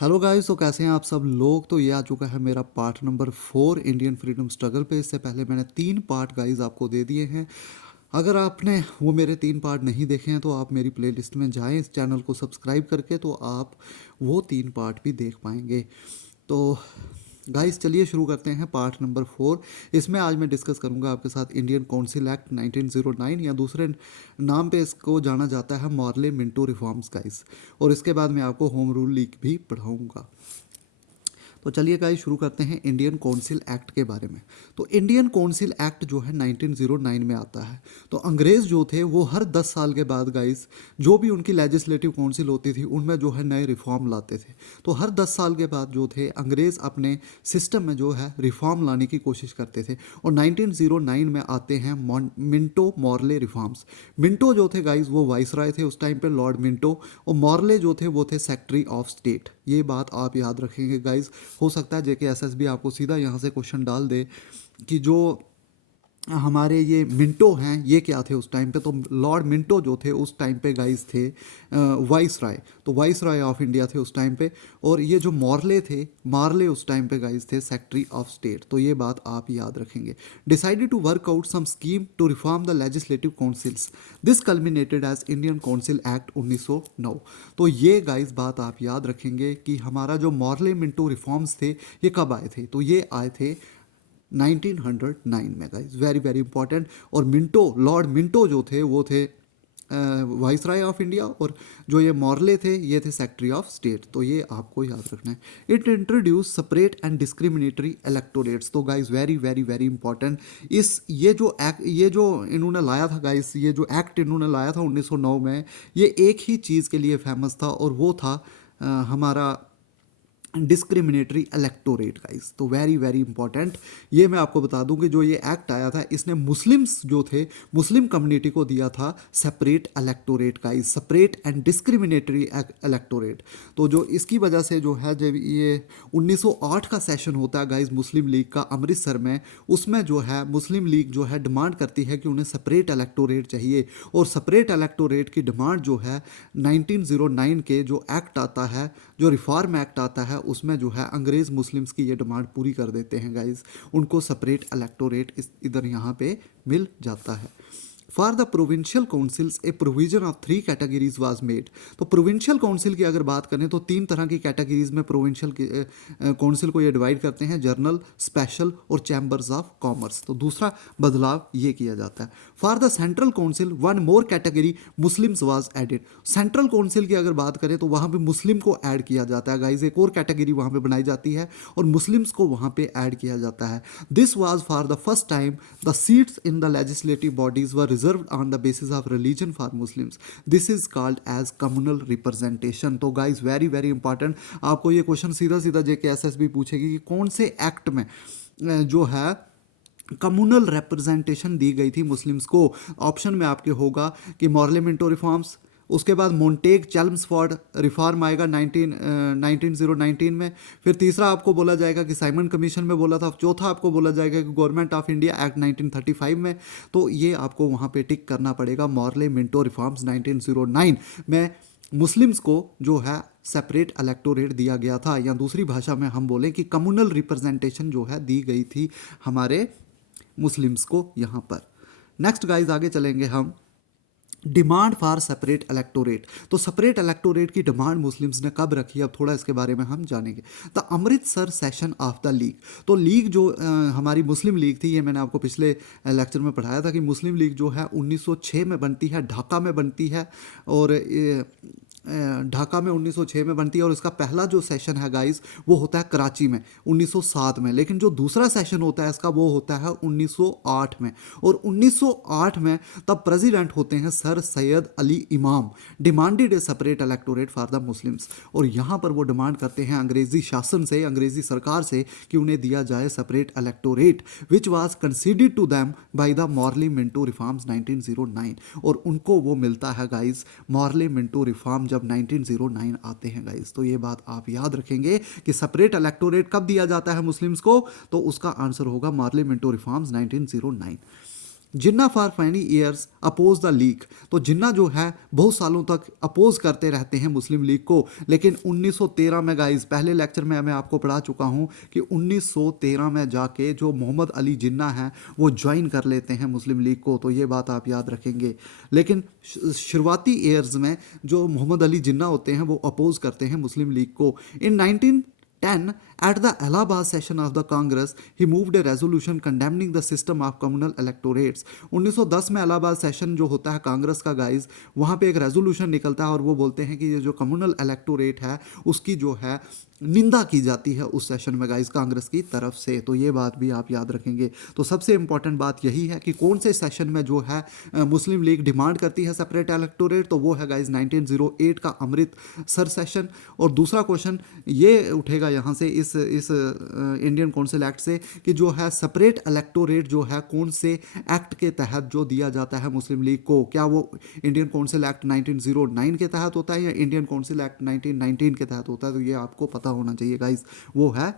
Hello guys, तो कैसे हैं आप सब लोग। तो ये आ चुका है मेरा part number 4 Indian freedom struggle पे। इससे पहले मैंने 3 पार्ट गाइस आपको दे दिए हैं। अगर आपने वो मेरे 3 पार्ट नहीं देखे हैं तो आप मेरी प्लेलिस्ट में जाएं, इस चैनल को सब्सक्राइब करके, तो आप वो 3 पार्ट भी देख पाएंगे। तो गाइस चलिए शुरू करते हैं पार्ट नंबर 4। इसमें आज मैं डिस्कस करूंगा आपके साथ इंडियन काउंसिल एक्ट 1909, या दूसरे नाम पे इसको जाना जाता है मॉर्ले मिंटो रिफॉर्म्स गाइस। और इसके बाद मैं आपको होम रूल लीग भी पढ़ाऊंगा। तो चलिए गाइस शुरू करते हैं इंडियन काउंसिल एक्ट के बारे में। तो इंडियन काउंसिल एक्ट जो है 1909 में आता है। तो अंग्रेज़ जो थे वो हर 10 साल के बाद गाइस, जो भी उनकी लेजिस्लेटिव काउंसिल होती थी उनमें जो है नए रिफॉर्म लाते थे। तो हर 10 साल के बाद जो थे अंग्रेज़ अपने सिस्टम में जो है रिफॉर्म लाने की कोशिश करते थे। और 1909 में आते हैं मिंटो मॉर्ले रिफॉर्म्स। मिंटो जो थे गाइस वो वाइसराय थे उस टाइम पे, लॉर्ड मिंटो। और मॉर्ले जो थे वो थे सेक्रेटरी ऑफ स्टेट। ये बात आप याद रखेंगे गाइस। हो सकता है जेके एसएसबी आपको सीधा यहाँ से क्वेश्चन डाल दे कि जो हमारे ये मिंटो हैं ये क्या थे उस टाइम पे। तो लॉर्ड मिंटो जो थे उस टाइम पे गाइस थे वाइस राय। तो वाइस राय ऑफ इंडिया थे उस टाइम पे। और ये जो मॉर्ले थे, मार्ले उस टाइम पे गाइस थे सेक्रेटरी ऑफ स्टेट। तो ये बात आप याद रखेंगे। Decided to work out some scheme to reform the legislative councils. This culminated as Indian council act 1909। तो ये गाइस बात आप याद रखेंगे कि हमारा जो मॉर्ले मिंटो रिफॉर्म्स थे ये कब आए थे। तो ये आए थे 1909 में गाइस, वेरी वेरी इंपॉर्टेंट। और मिंटो, लॉर्ड मिंटो जो थे वो थे वाइसराय ऑफ इंडिया। और जो ये मॉर्ले थे ये थे सेक्रेटरी ऑफ स्टेट। तो ये आपको याद रखना है। It introduce separate and discriminatory electorates. तो guys very very very important. इस ये जो इन्होंने लाया था गाइस, ये जो एक्ट इन्होंने लाया था 1909 में, ये एक ही चीज़ के लिए फेमस था और वो था हमारा डिस्क्रिमिनेटरी इलेक्टोरेट गाइस। तो वेरी वेरी इंपॉर्टेंट। ये मैं आपको बता दूं कि जो ये एक्ट आया था इसने मुस्लिम्स जो थे, मुस्लिम कम्युनिटी को दिया था separate electorate guys, separate and discriminatory electorate. तो जो इसकी वजह से जो है जब ये 1908 का सेशन होता है गाइस मुस्लिम लीग का अमृतसर में, उसमें जो है मुस्लिम लीग जो है डिमांड करती है कि उन्हें सेपरेट इलेक्टोरेट चाहिए। और सेपरेट इलेक्टोरेट की डिमांड जो है 1909 के जो एक्ट आता है, जो रिफॉर्म एक्ट आता है, उसमें जो है अंग्रेज़ मुस्लिम्स की ये डिमांड पूरी कर देते हैं गाइस। उनको सेपरेट इलेक्टोरेट इधर यहाँ पे मिल जाता है। For the provincial councils A provision of 3 categories was made. तो प्रोविंशियल काउंसिल की अगर बात करें तो 3 तरह की कैटेगरीज में प्रोविंशियल काउंसिल को ये डिवाइड करते हैं, जर्नल, स्पेशल और चैम्बर्स ऑफ कॉमर्स। तो दूसरा बदलाव ये किया जाता है। For the central council one more category Muslims was added. Central council की अगर बात करें तो वहाँ पे मुस्लिम को ऐड किया जाता है गाइज, एक और कैटेगरी वहाँ पे बनाई जाती है और मुस्लिम्स को वहाँ पे ऐड किया जाता है। This was for the first time the seats in the legislative bodies were reserved on the basis of religion for Muslims. This is called as communal representation. तो गाइज वेरी वेरी इंपॉर्टेंट। आपको ये question सीधा सीधा जेके SSB पूछेगी कि कौन से act में जो है कम्युनल रिप्रेजेंटेशन दी गई थी मुस्लिम्स को। ऑप्शन में आपके होगा कि मॉर्ले मिंटो रिफॉर्म्स, उसके बाद मोन्टेग चेल्म्सफोर्ड रिफॉर्म आएगा 1919 में। फिर तीसरा आपको बोला जाएगा कि साइमन कमीशन में बोला था। चौथा आपको बोला जाएगा कि गवर्नमेंट ऑफ इंडिया एक्ट 1935 में। तो ये आपको वहाँ पे टिक करना पड़ेगा। मॉर्ले मिंटो रिफॉर्म्स 1909 में मुस्लिम्स को जो है सेपरेट इलेक्टोरेट दिया गया था, या दूसरी भाषा में हम बोलें कि कम्युनल रिप्रेजेंटेशन जो है दी गई थी हमारे मुस्लिम्स को यहाँ पर। नेक्स्ट गाइज आगे चलेंगे हम। Demand for separate electorate. तो सेपरेट इलेक्टोरेट की डिमांड मुस्लिम्स ने कब रखी, अब थोड़ा इसके बारे में हम जानेंगे। The Amritsar session of the league. तो लीग जो हमारी मुस्लिम लीग थी, ये मैंने आपको पिछले लेक्चर में पढ़ाया था कि मुस्लिम लीग जो है 1906 में बनती है, ढाका में बनती है। और ढाका में 1906 में बनती है। और इसका पहला जो सेशन है गाइस वो होता है कराची में 1907 में। लेकिन जो दूसरा सेशन होता है इसका वो होता है 1908 में। और 1908 में तब प्रेसिडेंट होते हैं सर सैयद अली इमाम। Demanded A separate electorate for the Muslims. और यहाँ पर वो डिमांड करते हैं अंग्रेजी शासन से, अंग्रेजी सरकार से, कि उन्हें दिया जाए separate electorate which was considered to them by the Morley Minto reforms 1909। और उनको वो मिलता है गाइस मॉर्ले मिंटो रिफॉर्म जब 1909 आते हैं गाइस। तो ये बात आप याद रखेंगे कि सेपरेट इलेक्टोरेट कब दिया जाता है मुस्लिम्स को। तो उसका आंसर होगा Morley Minto reforms 1909। Jinnah for many years oppose the league. तो जिन्ना जो है बहुत सालों तक अपोज करते रहते हैं मुस्लिम लीग को, लेकिन 1913 में गाइस, पहले लेक्चर में मैं आपको पढ़ा चुका हूं कि 1913 में जाके जो मोहम्मद अली जिन्ना है वो ज्वाइन कर लेते हैं मुस्लिम लीग को। तो ये बात आप याद रखेंगे। लेकिन शुरुआती ईयर्स में जो मोहम्मद अली जिन्ना होते हैं वो अपोज करते हैं मुस्लिम लीग को। इन 1910 at the Allahabad session of the Congress, he moved a resolution condemning the system of communal electorates। 1910 में इलाहाबाद सेशन जो होता है कांग्रेस का गाइज, वहाँ पे एक रेजोल्यूशन निकलता है और वो बोलते हैं कि ये जो कम्युनल इलेक्टोरेट है उसकी जो है निंदा की जाती है उस सेशन में गाइज कांग्रेस की तरफ से। तो ये बात भी आप याद रखेंगे। तो सबसे इंपॉर्टेंट बात यही है कि कौन से सेशन में जो है मुस्लिम लीग डिमांड करती है सेपरेट इलेक्टोरेट, तो वो है गाइज 1908 का अमृतसर सेशन। और दूसरा क्वेश्चन ये उठेगा यहाँ से इस इंडियन काउंसिल एक्ट से कि जो है सेपरेट इलेक्टोरेट जो है कौन से एक्ट के तहत जो दिया जाता है मुस्लिम लीग को, क्या वो इंडियन काउंसिल एक्ट 1909 के तहत होता है या इंडियन काउंसिल एक्ट 1919 के तहत होता है। तो ये आपको पता होना चाहिए गाइस, वो है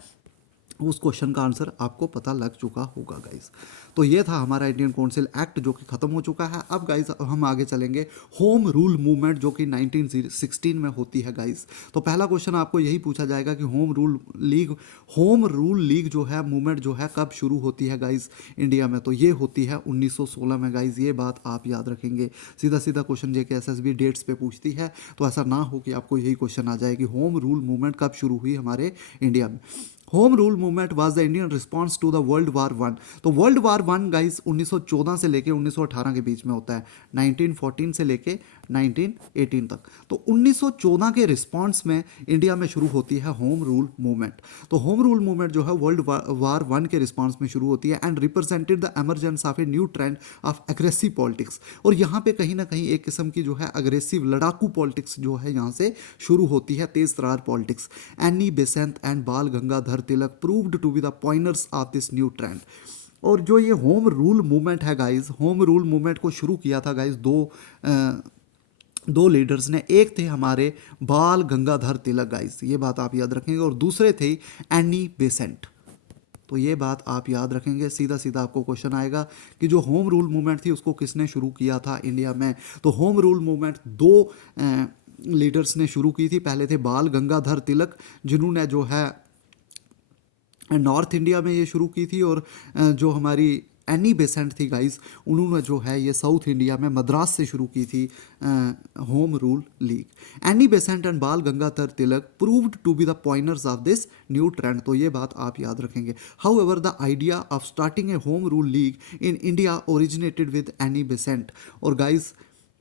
उस क्वेश्चन का आंसर आपको पता लग चुका होगा गाइस। तो ये था हमारा इंडियन काउंसिल एक्ट जो कि ख़त्म हो चुका है। अब गाइस हम आगे चलेंगे होम रूल मूवमेंट जो कि 1916 में होती है गाइस। तो पहला क्वेश्चन आपको यही पूछा जाएगा कि होम रूल लीग जो है मूवमेंट जो है कब शुरू होती है गाइस इंडिया में। तो ये होती है 1916 में गाइस, ये बात आप याद रखेंगे। सीधा सीधा क्वेश्चन जेके एसएसबी डेट्स पे पूछती है, तो ऐसा ना हो कि आपको यही क्वेश्चन आ जाए कि होम रूल मूवमेंट कब शुरू हुई हमारे इंडिया में। Home rule movement was the Indian response to the world war one. तो वर्ल्ड वार वन गाइस 1914 से लेके 1918 के बीच में होता है, 1914 से लेके 1918 तक। तो 1914 के रिस्पॉन्स में इंडिया में शुरू होती है होम रूल मूवमेंट। तो होम रूल मूवमेंट जो है वर्ल्ड वार वन के रिस्पॉन्स में शुरू होती है and represented the emergence of a new trend of aggressive politics. और यहाँ पे कहीं ना कहीं एक किस्म की जो है अग्रेसिव लड़ाकू पॉलिटिक्स जो है यहाँ से शुरू होती है, तेज तरार politics. Annie Besant and Bal Gangadhar Tilak proved to be the pioneers of this new trend. और जो ये होम रूल मूवमेंट है गाइस, होम रूल मूवमेंट को शुरू किया था गाइस दो लीडर्स ने। एक थे हमारे बाल गंगाधर तिलक गाइस, ये बात आप याद रखेंगे, और दूसरे थे एनी बेसेंट। तो ये बात आप याद रखेंगे। सीधा सीधा आपको क्वेश्चन आएगा कि जो होम रूल मूवमेंट थी उसको किसने शुरू किया था इंडिया में। तो होम रूल मूवमेंट दो लीडर्स ने शुरू की थी। पहले थे बाल गंगाधर तिलक जिन्होंने जो है नॉर्थ इंडिया में ये शुरू की थी, और जो हमारी एनी बेसेंट थी गाइस उन्होंने जो है ये साउथ इंडिया में मद्रास से शुरू की थी home rule league. Annie Besant and Bal Gangadhar Tilak proved to be the pioneers of this new trend. तो ये बात आप याद रखेंगे। However the idea of starting a home rule league in India originated with Annie Besant. और guys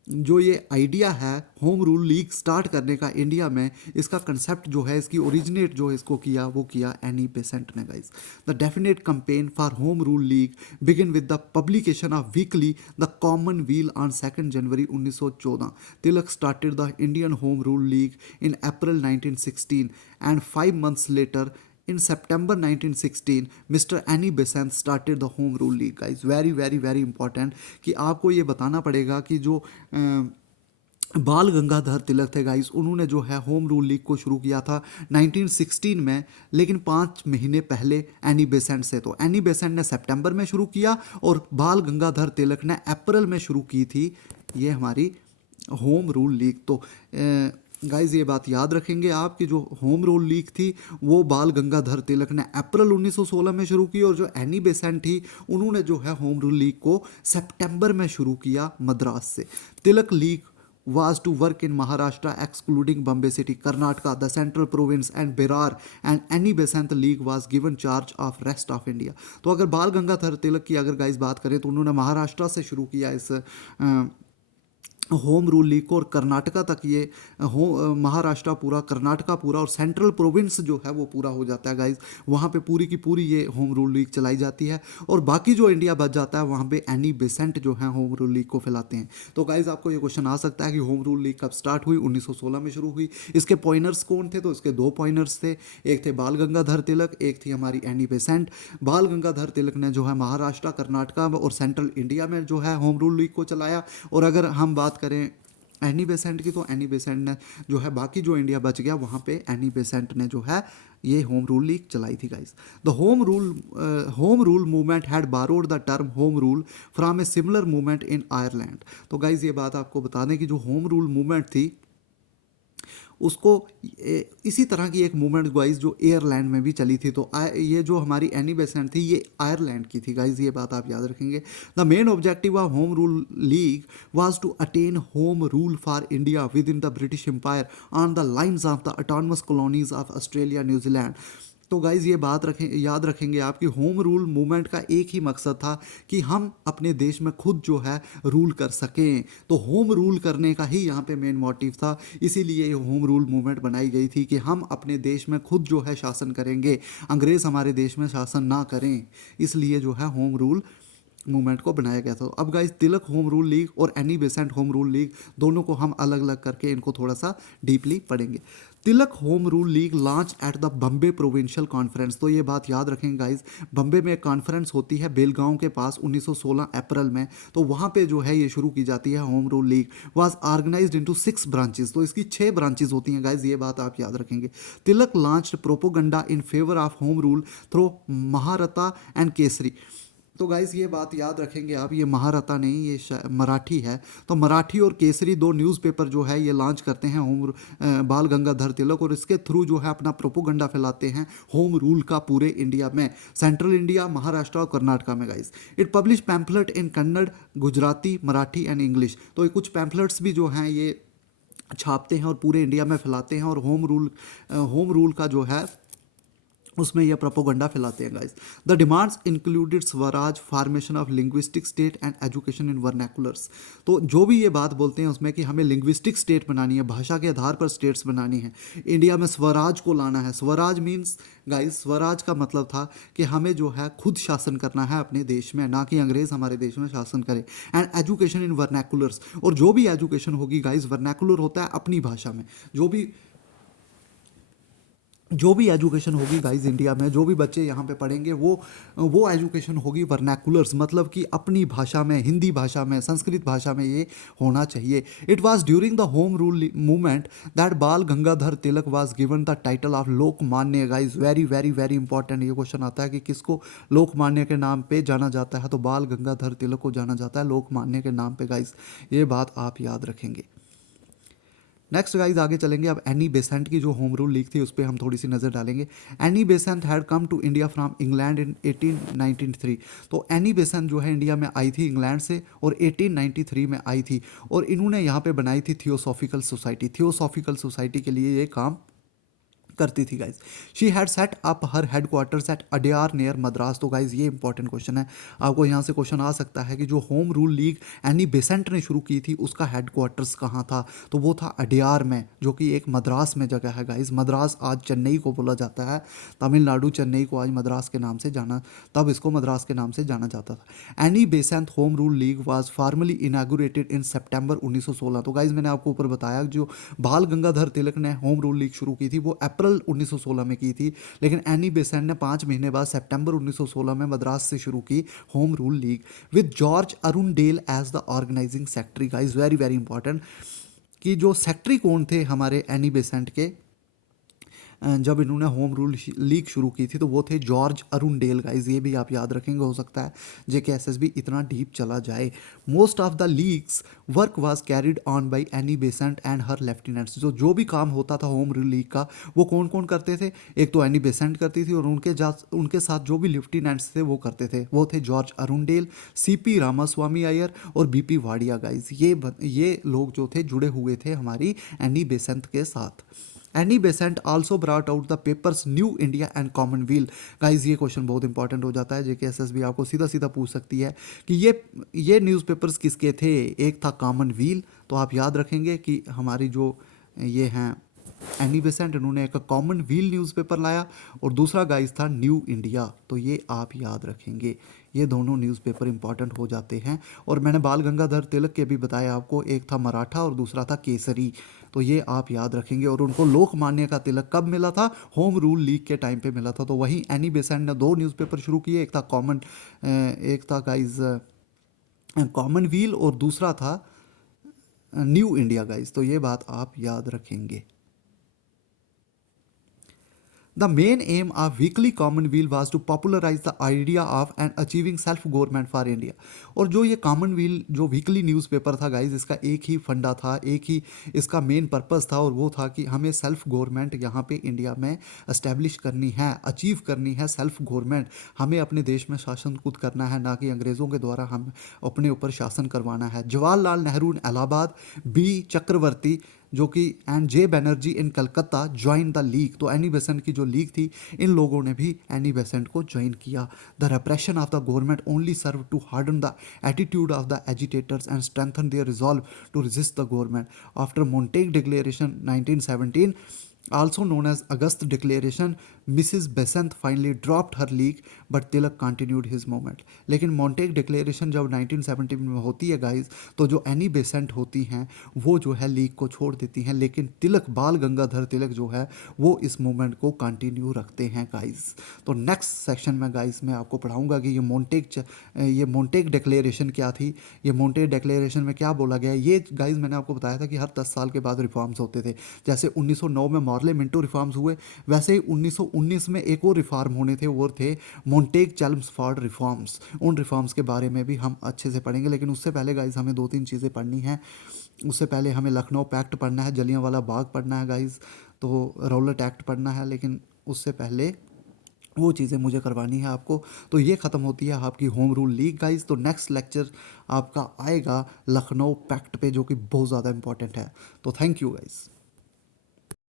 जो ये idea है होम रूल लीग स्टार्ट करने का इंडिया में, इसका कंसेप्ट जो है इसकी ओरिजिनेट जो इसको किया वो किया एनी बेसेंट ने guys. The definite campaign for home rule league begin with the publication of weekly the common wheel on 2 January 1914। Tilak started the Indian home rule league in April 1916 and 5 months later in September 1916 Mr. Annie Besant started the home rule league guys। very very very important कि आपको ये बताना पड़ेगा कि जो बाल गंगाधर तिलक थे guys उन्होंने जो है होम रूल लीग को शुरू किया था 1916 में, लेकिन 5 महीने पहले एनी बेसेंट से। तो एनी बेसेंट ने सितंबर में शुरू किया और बाल गंगाधर तिलक ने अप्रैल में शुरू की थी ये हमारी होम रूल लीग। तो गाइज ये बात याद रखेंगे आप कि जो होम रूल लीग थी वो बाल गंगाधर तिलक ने अप्रैल 1916 में शुरू की, और जो एनी बेसेंट थी उन्होंने जो है होम रूल लीग को सितंबर में शुरू किया मद्रास से। तिलक league was to work in Maharashtra excluding Bombay City, Karnataka, the central province and Berar, and Annie Besant League was given charge of rest of India। तो अगर बाल गंगाधर तिलक की अगर गाइस बात करें तो उन्होंने महाराष्ट्र से शुरू किया इस होम रूल लीग को, और कर्नाटका तक ये महाराष्ट्र पूरा, कर्नाटका पूरा और सेंट्रल प्रोविंस जो है वो पूरा हो जाता है गाइज। वहाँ पे पूरी की पूरी ये होम रूल लीग चलाई जाती है, और बाकी जो इंडिया बच जाता है वहाँ पे एनी बेसेंट जो है होम रूल लीग को फैलाते हैं। तो गाइज आपको ये क्वेश्चन आ सकता है कि होम रूल लीग कब स्टार्ट हुई। 1916 में शुरू हुई। इसके पॉइनर्स कौन थे? तो इसके 2 पॉइनर्स थे, एक थे बाल गंगाधर तिलक, एक थी हमारी एनी बेसेंट। बाल गंगाधर तिलक ने जो है महाराष्ट्र, कर्नाटका और सेंट्रल इंडिया में जो है होम रूल लीग को चलाया। और अगर हम बात करें एनी बेसेंट की, तो एनी बेसेंट ने जो है बाकी जो इंडिया बच गया वहाँ पे एनी बेसेंट ने जो है ये होम रूल लीग चलाई थी guys. The home rule movement had borrowed the term home rule from a similar movement in Ireland. तो गाइस ये बात आपको बता दें कि जो होम रूल मूवमेंट थी उसको इसी तरह की एक मूवमेंट गाइस जो एयरलैंड में भी चली थी। तो ये जो हमारी एनी बेसेंट थी ये आयरलैंड की थी गाइस, ये बात आप याद रखेंगे। The main objective of home rule league was to attain home rule for India within the British empire on the lines of the autonomous colonies of Australia New Zealand. तो guys ये बात याद रखेंगे आप कि होम रूल मूवमेंट का एक ही मकसद था कि हम अपने देश में खुद जो है रूल कर सकें। तो होम रूल करने का ही यहाँ पे मेन मोटिव था, इसीलिए ये होम रूल मूवमेंट बनाई गई थी कि हम अपने देश में खुद जो है शासन करेंगे, अंग्रेज़ हमारे देश में शासन ना करें। इसलिए जो है होम रूल मूवमेंट को बनाया गया था। अब गाइस तिलक होम रूल लीग और any Besant home rule league दोनों को हम अलग अलग करके इनको थोड़ा सा डीपली पढ़ेंगे। Tilak home rule league launch at the Bombay provincial conference. तो ये बात याद रखेंगे गाइस, बम्बे में एक कॉन्फ्रेंस होती है बेलगांव के पास 1916 अप्रैल में। तो वहाँ पे जो है ये शुरू की जाती है home rule league. Was organised into 6 branches. तो इसकी 6 ब्रांचेस होती हैं गाइस, ये बात आप याद रखेंगे। Tilak launched propaganda in favour of home rule through Mahratta and Kesari. तो गाइस ये बात याद रखेंगे आप, ये महारथा नहीं, ये मराठी है। तो मराठी और केसरी दो न्यूज़पेपर जो है ये लॉन्च करते हैं बाल गंगाधर तिलक, और इसके थ्रू जो है अपना प्रोपोगंडा फैलाते हैं होम रूल का पूरे इंडिया में, सेंट्रल इंडिया, महाराष्ट्र और कर्नाटका में guys. It publish pamphlet in Kannada, Gujarati, Marathi and English. तो ये कुछ पैम्पलेट्स भी जो हैं ये छापते हैं और पूरे इंडिया में फैलाते हैं, और होम रूल का जो है उसमें यह प्रोपोगंडा फैलाते हैं guys. The demands included swaraj, formation of linguistic state and education in vernaculars. तो जो भी ये बात बोलते हैं उसमें कि हमें लिंग्विस्टिक स्टेट बनानी है, भाषा के आधार पर स्टेट्स बनानी है, इंडिया में स्वराज को लाना है। स्वराज मीन्स गाइस, स्वराज का मतलब था कि हमें जो है खुद शासन करना है अपने देश में, ना कि अंग्रेज हमारे देश में शासन करे। एंड एजुकेशन इन वर्नैकुलर्स, और जो भी एजुकेशन होगी गाइस, वर्नैकुलर होता है अपनी भाषा में, जो भी एजुकेशन होगी गाइस इंडिया में, जो भी बच्चे यहाँ पे पढ़ेंगे वो एजुकेशन होगी वर्नैकुलर्स, मतलब कि अपनी भाषा में, हिंदी भाषा में, संस्कृत भाषा में ये होना चाहिए। It was during the home rule movement that Bal Gangadhar Tilak was given the title of Lokmanya. Guys very very very important ये क्वेश्चन आता है कि किसको लोकमान्य के नाम पे जाना जाता है। तो बाल गंगाधर तिलक को जाना जाता है लोकमान्य के नाम पे गाइस, ये बात आप याद रखेंगे। नेक्स्ट गाइज आगे चलेंगे। अब एनी बेसेंट की जो होम रूल लीग थी उस पर हम थोड़ी सी नज़र डालेंगे। Annie Besant had come to India from England in 1893। तो एनी बेसेंट जो है इंडिया में आई थी इंग्लैंड से, और 1893 में आई थी, और इन्होंने यहाँ पे बनाई थी थियोसॉफिकल सोसाइटी। थियोसॉफिकल सोसाइटी के लिए ये काम करती थी guys. She had set up her headquarters at Adyar near Madras. तो गाइज ये इंपॉर्टेंट क्वेश्चन है, आपको यहाँ से क्वेश्चन आ सकता है कि जो home rule league Annie Besant ने शुरू की थी उसका हेड क्वार्टर्स कहाँ था। तो वो था अडयार में, जो कि एक मद्रास में जगह है गाइज। मद्रास आज चेन्नई को बोला जाता है, तमिलनाडु चेन्नई को आज मद्रास के नाम से जाना, तब इसको मद्रास के नाम से जाना जाता था। Annie Besant home rule league was formally inaugurated in सितंबर 1916। तो गाइज मैंने आपको ऊपर बताया जो बाल गंगाधर तिलक ने होम रूल लीग शुरू की थी वो अप्रैल 1916 में की थी, लेकिन एनी बेसेंट ने 5 महीने बाद सितंबर 1916 में मद्रास से शुरू की home rule league with George Arundale as the organising secretary. Guys very very important कि जो सेक्रेटरी कौन थे हमारे एनी बेसेंट के जब इन्होंने होम रूल लीग शुरू की थी, तो वो थे जॉर्ज अरुणडेल। गाइज ये भी आप याद रखेंगे, हो सकता है JKSSB इतना डीप चला जाए। Most of the leagues work was carried on by any Besant and her lieutenants. जो भी काम होता था होम रूल लीग का वो कौन कौन करते थे, एक तो एनी बेसेंट करती थी, और उनके साथ जो भी लेफ्टिनेंट्स थे वो करते थे, वो थे George Arundale, CP Ramaswamy Iyer और BP वाडिया। गाइज ये लोग जो थे जुड़े हुए थे हमारी एनी बेसेंट के साथ। Annie Besant also brought out the papers new India and Commonwealth. Guys ये क्वेश्चन बहुत इंपॉर्टेंट हो जाता है, JKSSB आपको सीधा सीधा पूछ सकती है कि ये न्यूज़पेपर्स किसके थे। एक था कॉमनवेल्थ, तो आप याद रखेंगे कि हमारी जो ये हैं एनी बेसेंट, इन्होंने एक कॉमनवेल्थ न्यूज़पेपर लाया, और दूसरा गाइज था न्यू इंडिया। तो ये आप याद रखेंगे, ये दोनों न्यूज़पेपर इंपॉर्टेंट हो जाते हैं। और मैंने बाल गंगाधर तिलक के भी बताया आपको, एक था मराठा और दूसरा था केसरी। तो ये आप याद रखेंगे। और उनको लोकमान्य का तिलक कब मिला था, होम रूल लीग के टाइम पे मिला था। तो वहीं एनी बेसेंट ने 2 न्यूज़पेपर शुरू किए, एक था गाइज कॉमनवेल्थ और दूसरा था न्यू इंडिया गाइज, तो ये बात आप याद रखेंगे। The main aim of weekly commonweal was to popularize the idea of and achieving self government for India। और जो ये commonweal जो वीकली न्यूज़पेपर था गाइज, इसका एक ही फंडा था, एक ही इसका मेन पर्पस था, और वो था कि हमें सेल्फ गवर्नमेंट यहाँ पे इंडिया में इस्टेब्लिश करनी है, अचीव करनी है सेल्फ गवर्नमेंट। हमें अपने देश में शासन खुद करना है, ना कि अंग्रेज़ों के द्वारा हम अपने ऊपर शासन करवाना है। जवाहरलाल नेहरू इन इलाहाबाद, बी चक्रवर्ती जो कि and J Banerjee in Calcutta join the league. तो एनी बेसेंट की जो लीग थी, इन लोगों ने भी एनी बेसेंट को ज्वाइन किया। The repression of the government only serve to harden the attitude of the agitators and strengthen their resolve to resist the government. After Montague Declaration 1917, also known as August Declaration, Mrs. Besant finally dropped her league, but Tilak continued his movement। लेकिन Montague declaration जब 1917 में होती है guys, तो जो Annie Besant होती हैं वो जो है लीग को छोड़ देती हैं, लेकिन तिलक, बाल गंगाधर तिलक जो है वो इस मूवमेंट को कंटिन्यू रखते हैं गाइज। तो नेक्स्ट सेक्शन में गाइज मैं आपको पढ़ाऊंगा कि ये मॉन्टेग डिक्लेरेशन क्या थी, ये मॉन्टेग डिक्लेरेशन में क्या बोला गया। ये गाइज मैंने आपको बताया था कि हर 10 साल के बाद रिफॉर्म्स होते थे। जैसे 1909 में मॉर्ले मिंटो रिफॉर्म्स हुए, वैसे ही 1919 में एक और रिफॉर्म होने थे, वो थे मॉन्टेग चेल्मस्फोर्ड रिफॉर्म्स। उन रिफॉर्म्स के बारे में भी हम अच्छे से पढ़ेंगे, लेकिन उससे पहले गाइज हमें 2-3 चीज़ें पढ़नी हैं। उससे पहले हमें लखनऊ पैक्ट पढ़ना है, जलियांवाला बाग पढ़ना है गाइज, तो रौलट एक्ट पढ़ना है, लेकिन उससे पहले वो चीज़ें मुझे करवानी है आपको। तो ये ख़त्म होती है आपकी होम रूल लीग गाइज। तो नेक्स्ट लेक्चर आपका आएगा लखनऊ पैक्ट पे, जो कि बहुत ज़्यादा इंपॉर्टेंट है। तो थैंक यू गाइज।